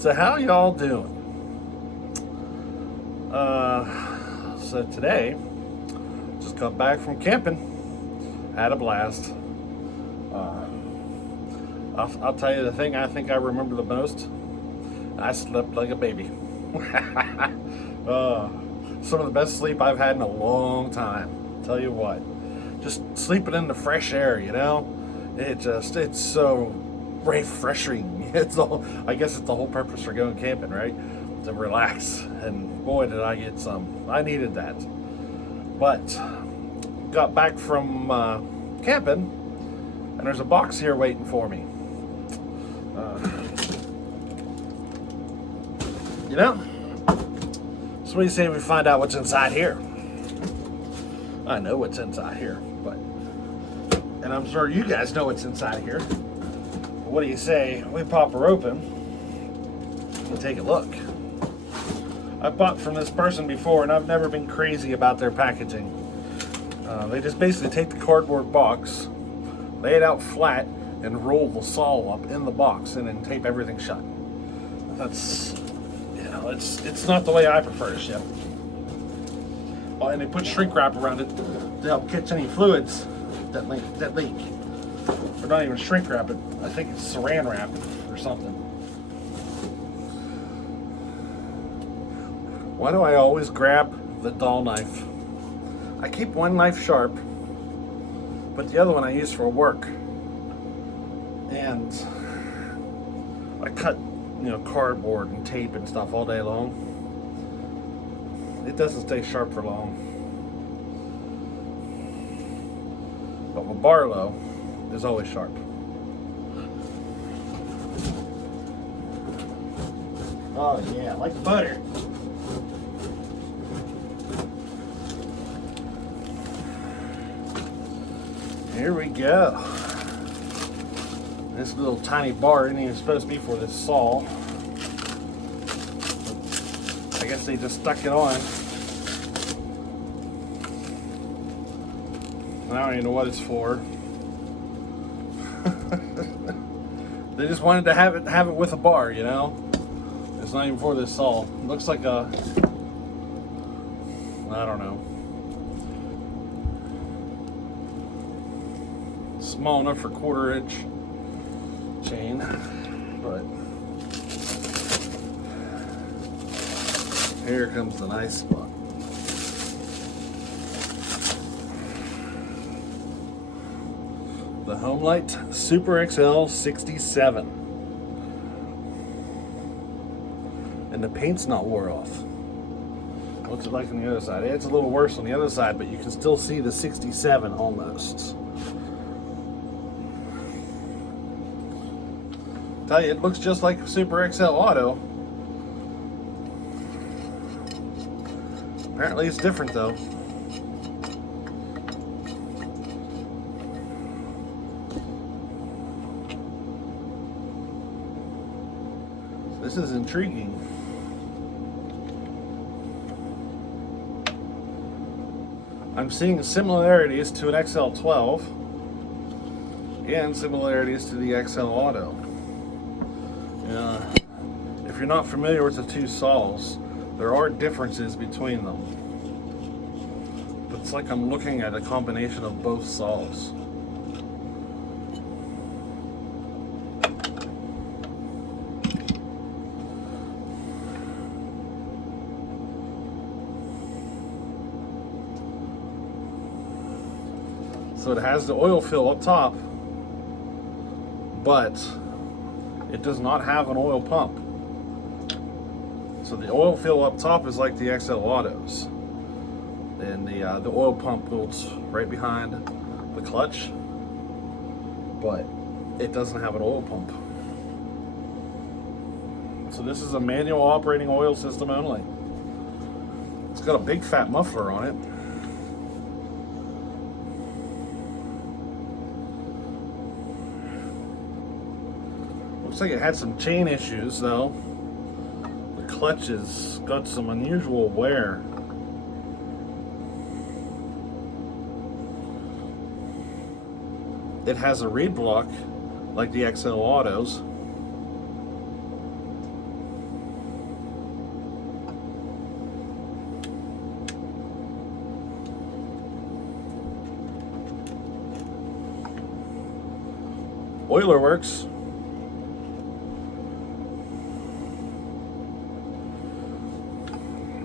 So how y'all doing? So today, just got back from camping. Had a blast. I'll tell you the thing I think I remember the most. I slept like a baby. Some of the best sleep I've had in a long time. Tell you what, just sleeping in the fresh air, it's so refreshing. I guess it's the whole purpose for going camping, right? To relax. And boy, did I get some. I needed that. But got back from camping, and there's a box here waiting for me. So what do you say we find out what's inside here? I know what's inside here, and I'm sure you guys know what's inside here. But what do you say we pop her open and take a look? I've bought from this person before, and I've never been crazy about their packaging. They just basically take the cardboard box, lay it out flat, and roll the saw up in the box, and then tape everything shut. That's, it's not the way I prefer to ship. Oh, and they put shrink wrap around it to help catch any fluids that leak. Or not even shrink wrap it. I think it's saran wrap or something. Why do I always grab the dull knife? I keep one knife sharp, but the other one I use for work. And I cut, cardboard and tape and stuff all day long. It doesn't stay sharp for long. But my Barlow is always sharp. Oh yeah, like butter. Here we go. This little tiny bar isn't even supposed to be for this saw. I guess they just stuck it on. I don't even know what it's for. They just wanted to have it with a bar, It's not even for this saw. It looks like I don't know. Small enough for 1/4 inch chain, but here comes the nice spot. The Homelite Super XL-67, and the paint's not wore off. What's it like on the other side? It's a little worse on the other side, but you can still see the 67 almost. Tell you, it looks just like Super XL Auto. Apparently it's different though. This is intriguing. I'm seeing similarities to an XL12 and similarities to the XL Auto. If you're not familiar with the two saws, there are differences between them. But it's like I'm looking at a combination of both saws. So it has the oil fill up top, but it does not have an oil pump. So the oil fill up top is like the XL Autos, and the oil pump goes right behind the clutch, but it doesn't have an oil pump. So this is a manual operating oil system only. It's got a big fat muffler on it. Looks like it had some chain issues though. The clutch has got some unusual wear. It has a reed block like the XL Autos. Oiler works.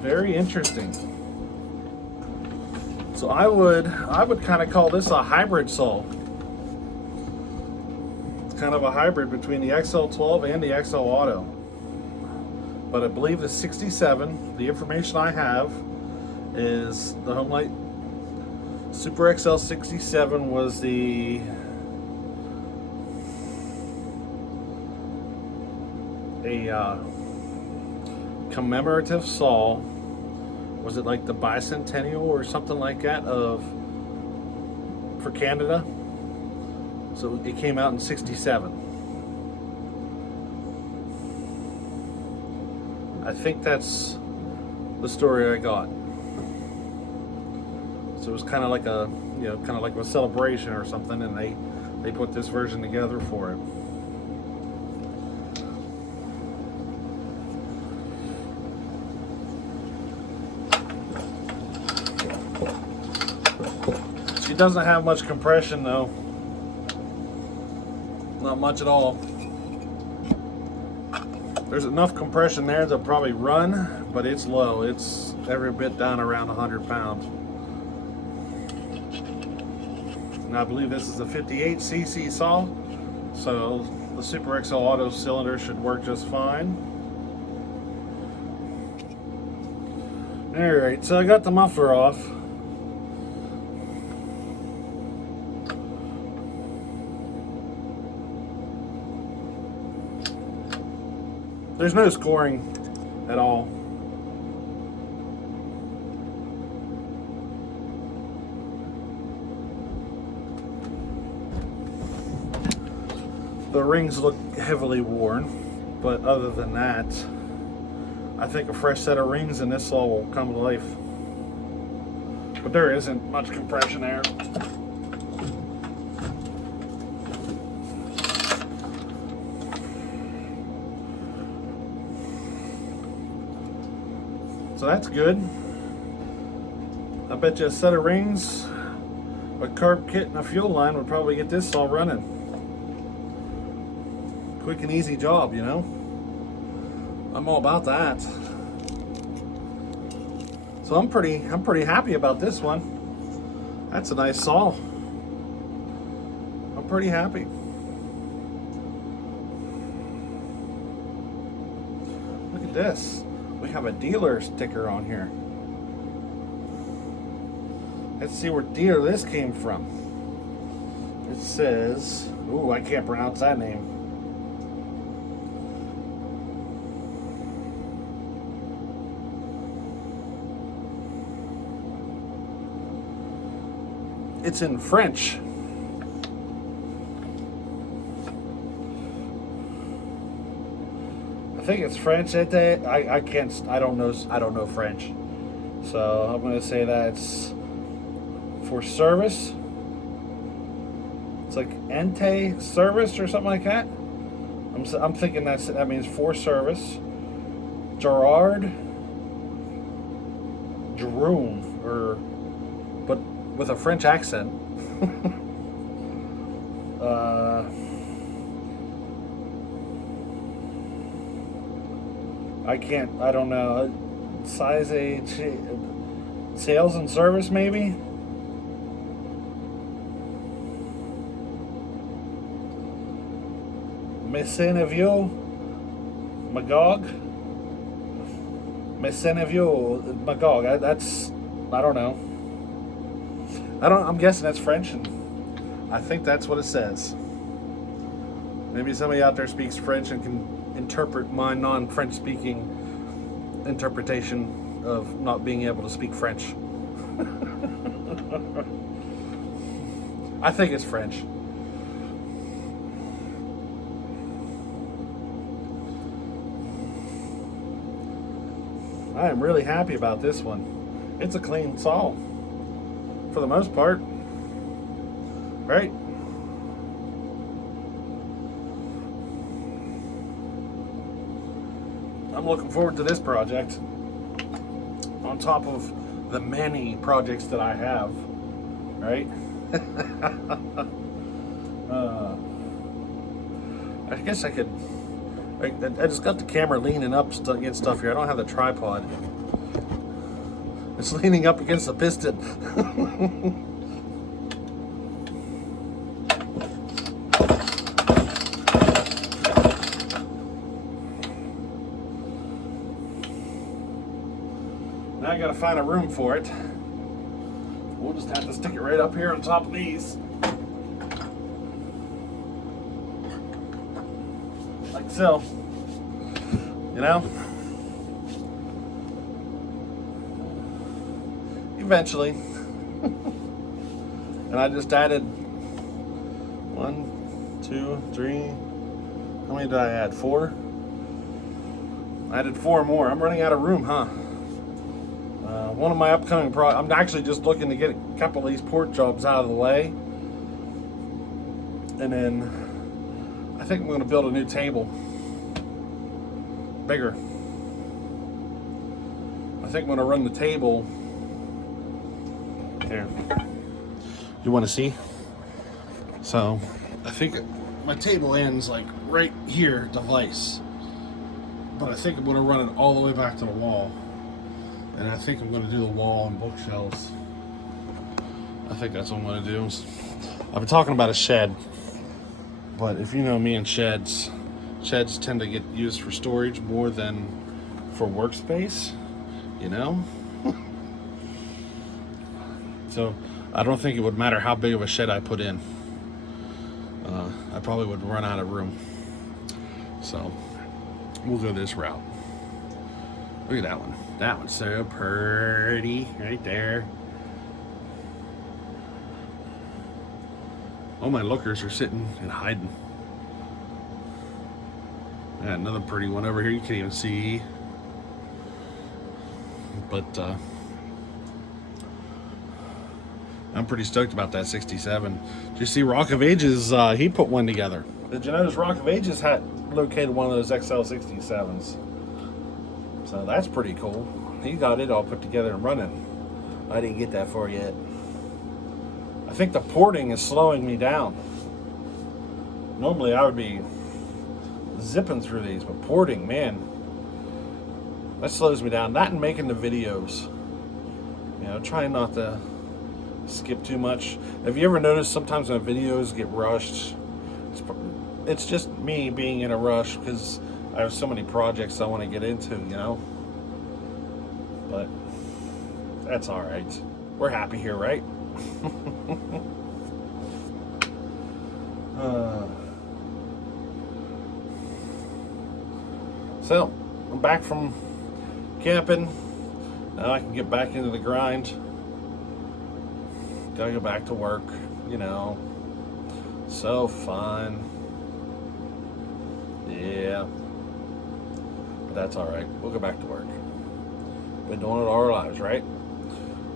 Very interesting. So I would kind of call this a hybrid saw. It's kind of a hybrid between the XL12 and the XL Auto. But I believe the 67, the information I have is the Homelite Super XL-67 was the commemorative saw. Was it like the bicentennial or something like that for Canada? So it came out in 67. I think that's the story I got. So it was kind of like a, kind of like a celebration or something, and they put this version together for it. She doesn't have much compression though. Not much at all. There's enough compression there to probably run, but it's low. It's every bit down around 100 pounds. And I believe this is a 58cc saw, so the Super XL Auto cylinder should work just fine. Alright, so I got the muffler off. There's no scoring at all. The rings look heavily worn, but other than that, I think a fresh set of rings and this saw will come to life. But there isn't much compression there. So that's good. I bet you a set of rings, a carb kit, and a fuel line would probably get this all running. Quick and easy job, I'm all about that. So I'm pretty happy about this one. That's a nice saw. I'm pretty happy. Look at this. We have a dealer sticker on here. Let's see where dealer this came from. It says, ooh, I can't pronounce that name. It's in French. I think it's French. I don't know French. So I'm going to say that it's for service. It's like ente service or something like that. I'm thinking that means for service. Jerome, but with a French accent. I don't know. Size sales and service maybe? Messeneville Magog? Messeneville Magog. I don't know. I'm guessing that's French, and I think that's what it says. Maybe somebody out there speaks French and can interpret my non-French speaking interpretation of not being able to speak French. I think it's French. I am really happy about this one. It's a clean saw for the most part, right? I'm looking forward to this project on top of the many projects that I have, right? I guess I could. I just got the camera leaning up against stuff here. I don't have the tripod. It's leaning up against the piston. Now I gotta find a room for it. We'll just have to stick it right up here on top of these. Like so. You know? Eventually. And I just added 1, 2, 3. How many did I add? 4? I added 4 more. I'm running out of room, huh? One of my upcoming projects, I'm actually just looking to get a couple of these port jobs out of the way. And then I think I'm going to build a new table. Bigger. I think I'm going to run the table. Here. You want to see? So I think my table ends like right here, device. But I think I'm going to run it all the way back to the wall. And I think I'm going to do the wall and bookshelves. I think that's what I'm going to do. I've been talking about a shed. But if you know me and sheds tend to get used for storage more than for workspace. You know? So I don't think it would matter how big of a shed I put in. I probably would run out of room. So we'll go this route. Look at that one. That one's so pretty right there. All my lookers are sitting and hiding. I got another pretty one over here you can't even see. But I'm pretty stoked about that 67. Did you see Rock of Ages? He put one together. Did you notice Rock of Ages had located one of those XL-67s? So that's pretty cool. He got it all put together and running. I didn't get that far yet. I think the porting is slowing me down. Normally I would be zipping through these, but porting, man, that slows me down. That and making the videos. You know, trying not to skip too much. Have you ever noticed sometimes my videos get rushed? It's just me being in a rush because I have so many projects I want to get into, you know? But that's all right. We're happy here, right? So, I'm back from camping. Now I can get back into the grind. Gotta go back to work, you know. So fun. Yeah. But that's alright. We'll go back to work. Been doing it all our lives, right?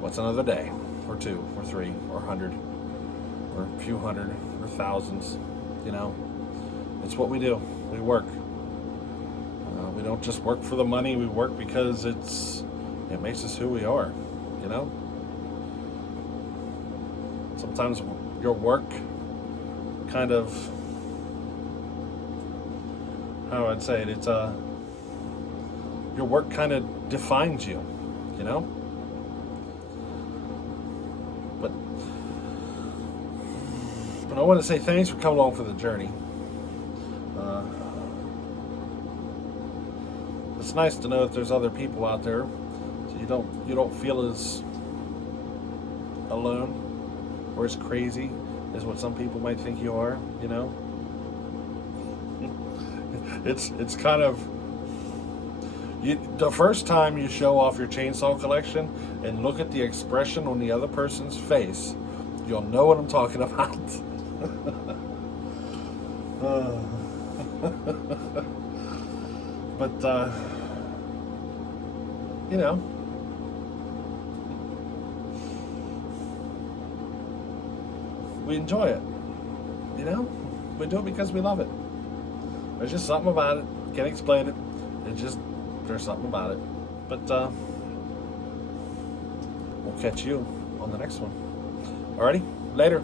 What's another day? Or 2, or 3, or 100, or a few hundred, or thousands, you know? It's what we do. We work. We don't just work for the money. We work because it makes us who we are, you know? Sometimes your work kind of, how I'd say it, it's your work kind of defines you, you know? But I want to say thanks for coming along for the journey. It's nice to know that there's other people out there, so you don't feel as alone or as crazy as what some people might think you are, you know? It's kind of, the first time you show off your chainsaw collection and look at the expression on the other person's face, you'll know what I'm talking about. But you know, we enjoy it, you know? We do it because we love it. There's just something about it. Can't explain it. There's something about it. But we'll catch you on the next one. Alrighty, later.